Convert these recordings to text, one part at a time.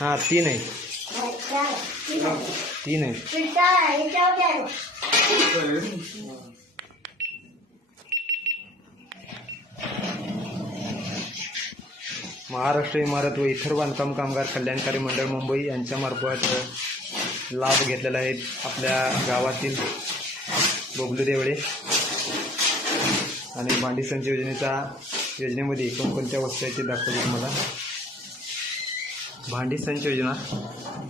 हां तीन आहे. तीन आहे. महाराष्ट्र इमारत व इतर बांधकाम कामगार कल्याणकारी मंडळ मुंबई यांच्यामार्फत लाभ घेतलेला आहे आपल्या गावातील बोगलू देवळे. आणि भांडी संच योजनेचा योजनेमध्ये कोणकोणत्या वस्तू आहेत ते दाखवतो तुम्हाला. भांडी संच योजना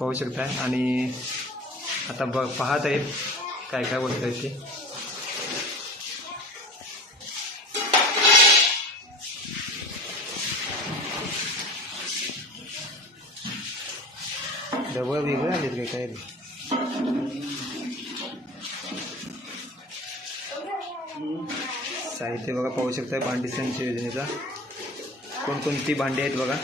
पाहू शकताय. आणि आता ब पाहत आहेत काय काय वस्तू आहेत ते. डबल वेगळे आलेत काय काय साहित्य बघा पाहू शकताय भांडी संच योजनेचा कोणकोणती भांडी आहेत बघा.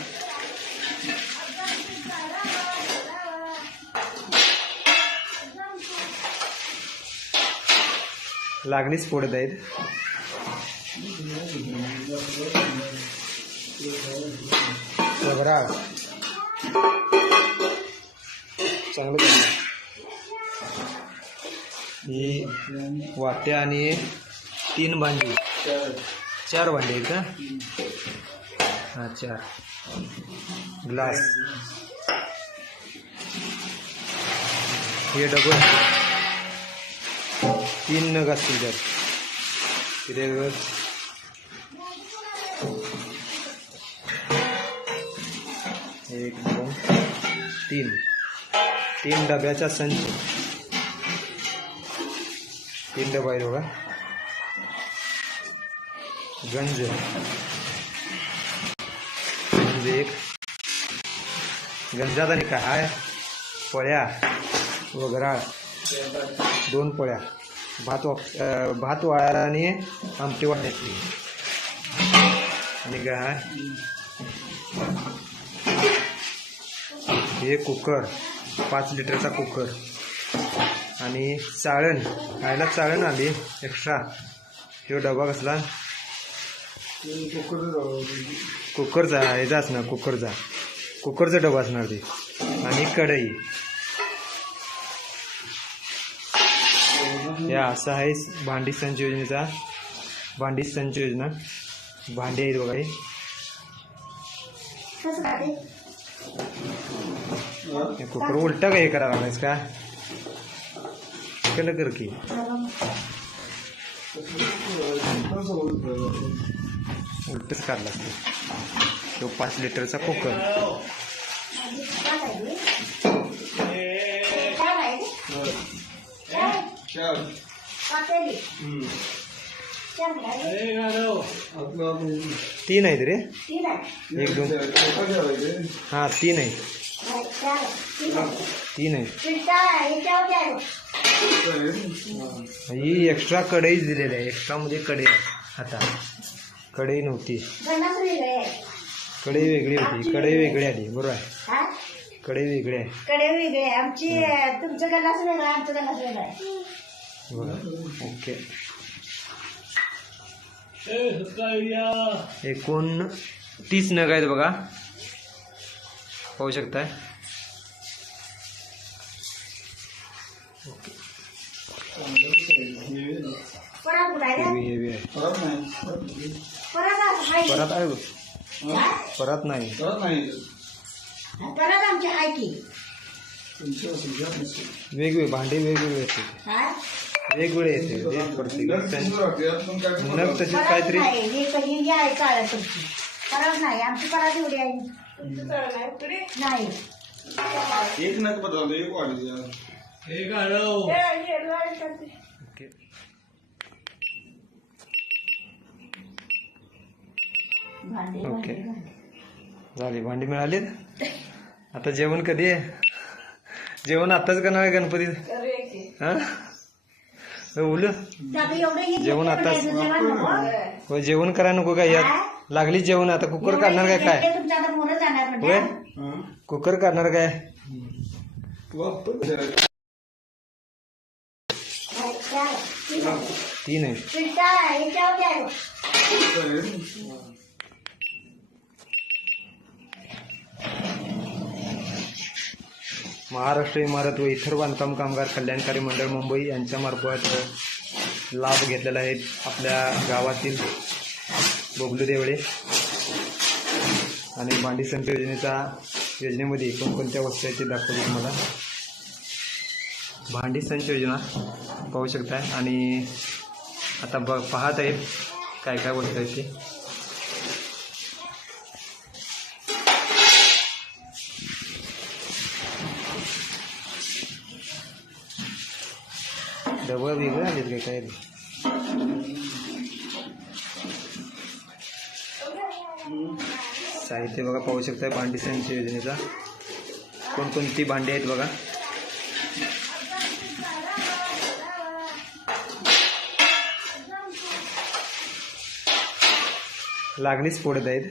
लागणीच फोडत आहेत चांगलं ही वाट्या आणि तीन भांडी. चार भांडी आहेत का? हा चार. ग्लास. हे डबल. तीन नग असतील त्यात. किती एक दोन तीन. तीन डब्याचा संच. तीन डबा आहे बघा गंज. गंज एक. गंजात आणि काय? आहे पोळ्या. वगराळ. दोन पोळ्या. भात वा भात वाळायला आणि आमटी वाढण्याची आणि काय हे कुकर पाच लिटरचा कुकर. आणि चाळण खायला चाळण आली एक्स्ट्रा तो डबा कसला? कुकरचा ह्याचा असणार कुकरचा कुकरचा डबा असणार ते. आणि कढई. या असं आहे भांडी संच योजनेचा. भांडी संच योजना. भांडी आहेत बघा हे. कुकर उलटा का हे करायला लागलायस का? इकडं कर की. उलटच काढला तो. पाच लिटरचा कुकर. तीन आहेत रे. एक दोन. हां तीन आहेत. तीन आहेत. ही एक्स्ट्रा कढई दिलेली आहे. एक्स्ट्रा मध्ये कढई. आहे आता. कढई नव्हती. कढई वेगळी होती. कढई वेगळी. आली. बरोबर आहे. कढई वेगळी आहे. कडे वेगळे आमची तुमचं गलास वेगळा आमचं गलास वेगळा आहे. बघा ओके एकूण तीस नग आहेत बघा. पाहू शकताय? परत आहे. परत. हा? नाही. वेगवेगळे भांडे वेगवेगळे हा? वेगवेगळे येते ते प्रत्येक काहीतरी नाही ही कधी ही आहे काळ्या तुमची. परत नाही आमची परत एवढी आहे. नाही. एक नग बदलतो एक वाढी ओके. भांडी ओके. भांडी, भांडी. झाली भांडी मिळालीत आता जेवण कधी आहे? जेवण आताच करणार आहे गणपतीत हा? उल आता एवढं जेवण. म्हणजे जेवण नको? हो. जेवण करायला नको काय यात लागली जेवण आता कुकर काढणार काय? काय? जाणार होय? म्हणजे कुकर काढणार काय. तीन आहे पिठा ह्याच्यावर द्या. महाराष्ट्र इमारत व इतर बांधकाम कामगार कल्याणकारी मंडळ मुंबई यांच्यामार्फत लाभ घेतलेला आहे आपल्या गावातील बबलू देवळे. आणि भांडी संच योजनेचा योजनेमध्ये कोणकोणत्या वस्तू आहेत ते दाखवतो तुम्हाला. भांडी संच योजना पाहू शकताय. आणि आता ब पाहत आहेत काय काय वस्तू आहेत ते. डबल वेगळं आलेत काय काय साहित्य बघा पाहू शकताय भांडी संच योजनेचा. कोणकोणती भांडी आहेत बघा? लागणीच फोडत आहेत.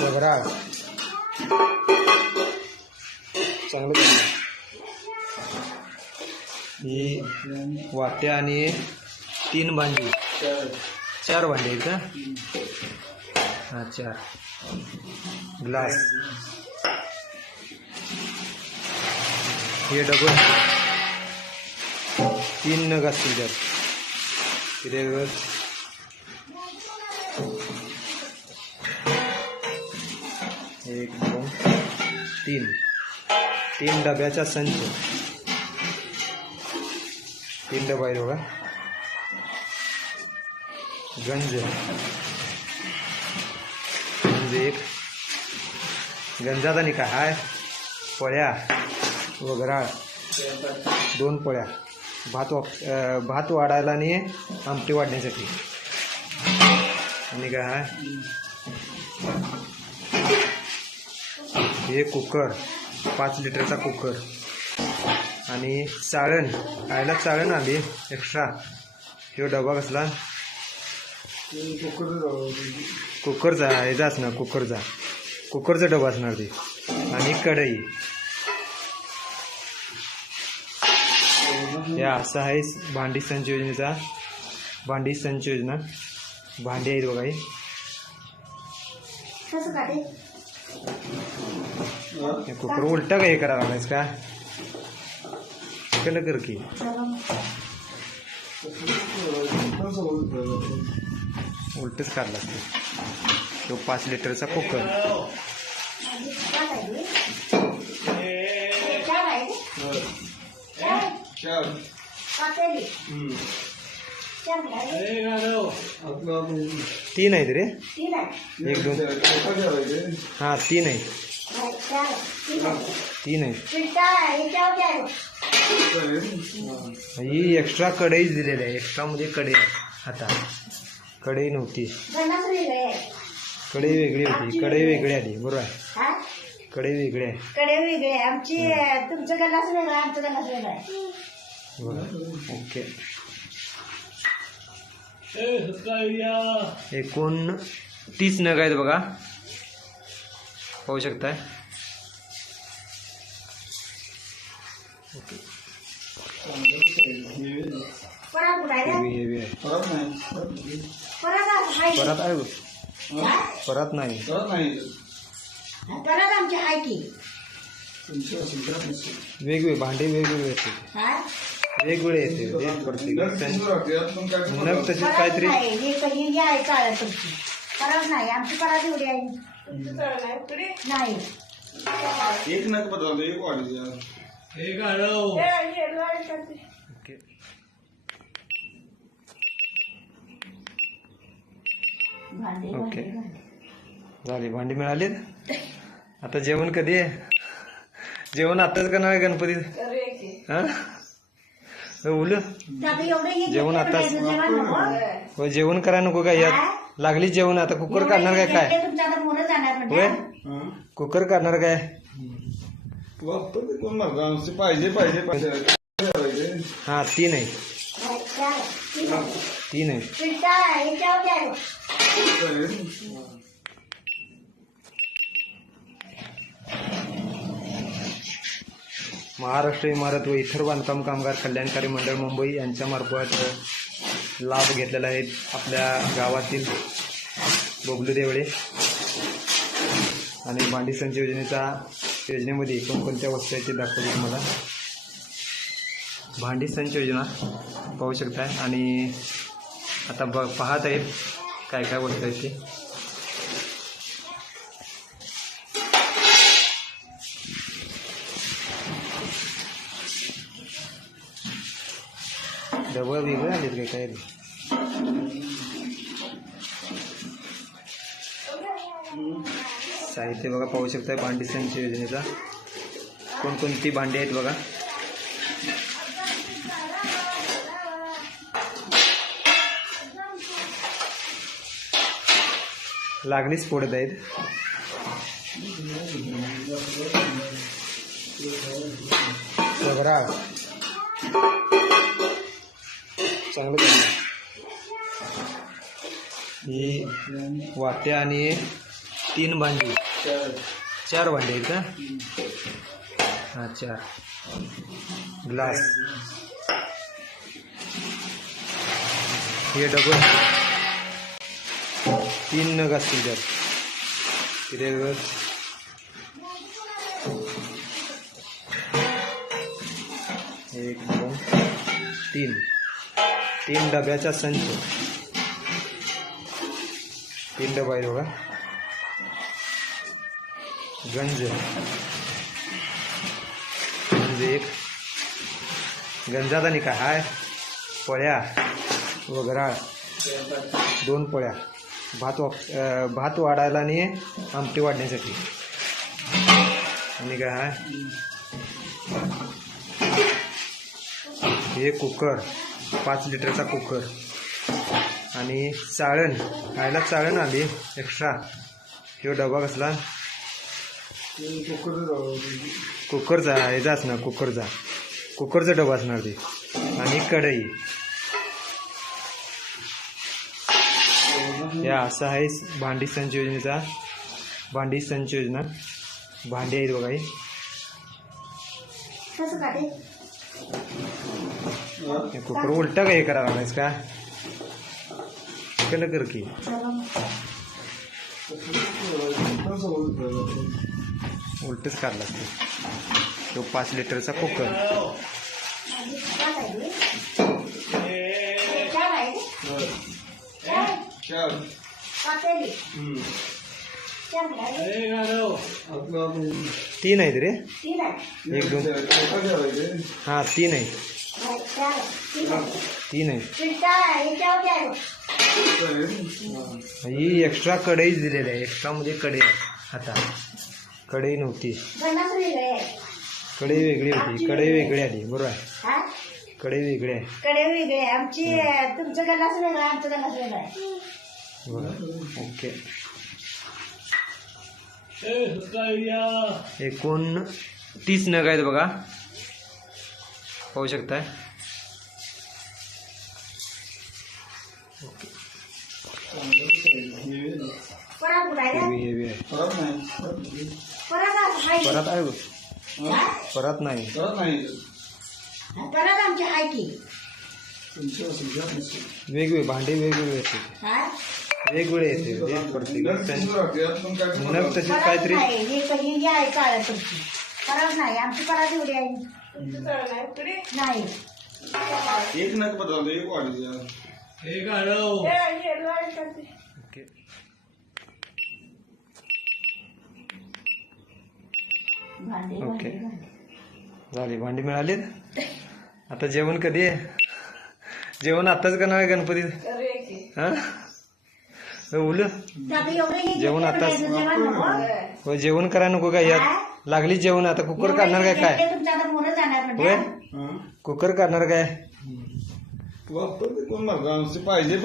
रबराळ चांगलं चाललं ही वाट्या आणि तीन भांडी चार भांडी आहेत का हा चार ग्लास हे डबल तीन नग असतील त्यात हिरव्या एक दोन तीन तीन डब्याचा संच. तीन डबा आहे बघा. गंज. गंज एक. गंजाचा निका हाय. पळ्या. वगराळ. दोन पळ्या. भात वा भात वाढायला आणि आमटी वाढण्यासाठी. आणि काय हाय. हे कुकर. पाच लिटरचा कुकर. आणि चाळण आयला चाळण आली एक्स्ट्रा ह्यो डबा कसला? कुकरचा ह्याचा असणार कुकरचा कुकरचा डबा असणार ते. आणि कढई. या असं आहे भांडी संच योजनेचा भांडी संच योजना भांडी आहेत बघा हे कुकर उलटा का हे करायला लागलायस का? केलं कर की. उलटच काढला असतो तो पाच लिटरचा कुकर. तीन आहेत रे. एक दोन. हां तीन आहेत. तीन आहे. ही एक्स्ट्रा कढईच दिलेली आहे. एक्स्ट्रा म्हणजे कढई आहे. आता. कढई नव्हती. कढई वेगळी होती. कढई वेगळी आली. बरोबर आहे. हा? कढई वेगळी आहे. कडे वेगळे आहे. आमची तुमचं गल्लास वेगळं आहे, आमचं गल्लास वेगळं आहे. बरं ओके. एकूण तीस नग आहेत बघा. पाहू शकताय. ओके परत आहे. परत आहे. परत आहे बघ. हा? परत नाही. परत आमची आहे की. वेगवेगळे भांडे वेगवेगळे येते? वेगवेगळे येते प्रत्येक नग तशीच काहीतरी. ही ही परत नाही. आमची परत एवढी आहे. नाही. एक नग बदलतो एक ओके. भांडे ओके. भांडे, भांडे. झाली भांडी मिळालीत? आता जेवण कधी आहे? जेवण आताच करणार आहे गणपतीत? हा? उलं हे जेवण आताच. म्हणायचं जेवण करायला नको काय यात? लागली जेवण आता कुकर काढणार काय? हे काय घेतलं तुमचं आता मोरं जाणार होय? म्हणजे कुकर काढणार काय? कोण आमचे पाहिजे पाहिजे पाहिजे. हा तीन आहे. तीन याच्यावर आहे? महाराष्ट्र इमारत व इतर बांधकाम कामगार कल्याणकारी मंडळ मुंबई यांच्यामार्फत लाभ घेतलेला आहे आपल्या गावातील बबलू देवळे. आणि भांडी संच योजनेचा योजनेमध्ये कोणकोणत्या वस्तू आहेत ते दाखवते तुम्हाला. भांडी संच योजना पाहू शकताय. आणि आता ब पाहत आहेत काय काय वस्तू आहेत ते. डबल वेगळं आलेत काय काय साहित्य बघा पाहू शकताय भांडी संच योजनेचा. कोणकोणती भांडी आहेत बघा? लागणीच फोडत आहेत. रबराळ चांगलं ही वाट्या आणि तीन भांडी. चार भांडी आहेत का? हां चार. ग्लास. हे डबल तीन नग असतील त्यात. किती एक दोन तीन. तीन डब्याचा संच. तीन डबा आहे बघा गंज. गंज एक. गंजात आणि काय? हाय. पळ्या. वगराळ. दोन पळ्या. भात वाप भात वाढायला आणि आमटी वाढण्यासाठी. आणि काय? हाय. हे कुकर. पाच लिटरचा कुकर. आणि चाळण खायला चाळण आली एक्स्ट्रा तो डबा कसला? कुकरचा ह्याचा असणार कुकरचा कुकरचा डबा असणार ते. आणि कढई. या असं आहे भांडी संच योजनेचा. भांडी संच योजना. भांडी आहेत बघा कसं कुकर उलटा का हे करायला लागलायस का? केलं कर की. उलटच काढला असते. तो पाच लिटरचा कुकर. चार तीन आहेत रे एक दोन. हां तीन आहेत तीन आहे आहेत. ही एक्स्ट्रा कढईच दिलेली आहे एक्स्ट्रामध्ये कढई आता कढई नव्हती कढई वेगळी होती कढई वेगळी आली बरोबर आहे हा कढई वेगळी आहे कडे वेगळे आहे. आमची तुमचं गल्लास वेगळा आमचं गल्लास वेगळा आहे ओके एकूण तीस नग आहेत बघा. पाहू शकताय. परत कुठं आहे. परत नाही परत आहे परत आहे बघ. परत नाही. परत नाही. परत आमची आहे की. वेगवेगळे भांडे वेगवेगळे हा? वेगवेगळे येते ते प्रत्येक नग त्यां- सुरू राहते, यात पण काय नग तशीच परत काहीतरी नाही हे कधी ही आहे काळ्या तुमची. परत नाही आमची परत एवढी आहे. नाही. एक नग बदलतो एक ओके. भांडे ओके. भांडे. भांडे झाली भांडी मिळालीत आता जेवण कधी आहे? जेवण आताच करणार आहे गणपतीत हा? उल आता हे जेवण जेवण नको. हो जेवण करायला नको काय यात? लागली जेवण आता कुकर काढणार काय? हे काय आता म्हणजे. होय? हा? कुकर काढणार काय? मार्ग पाहिजे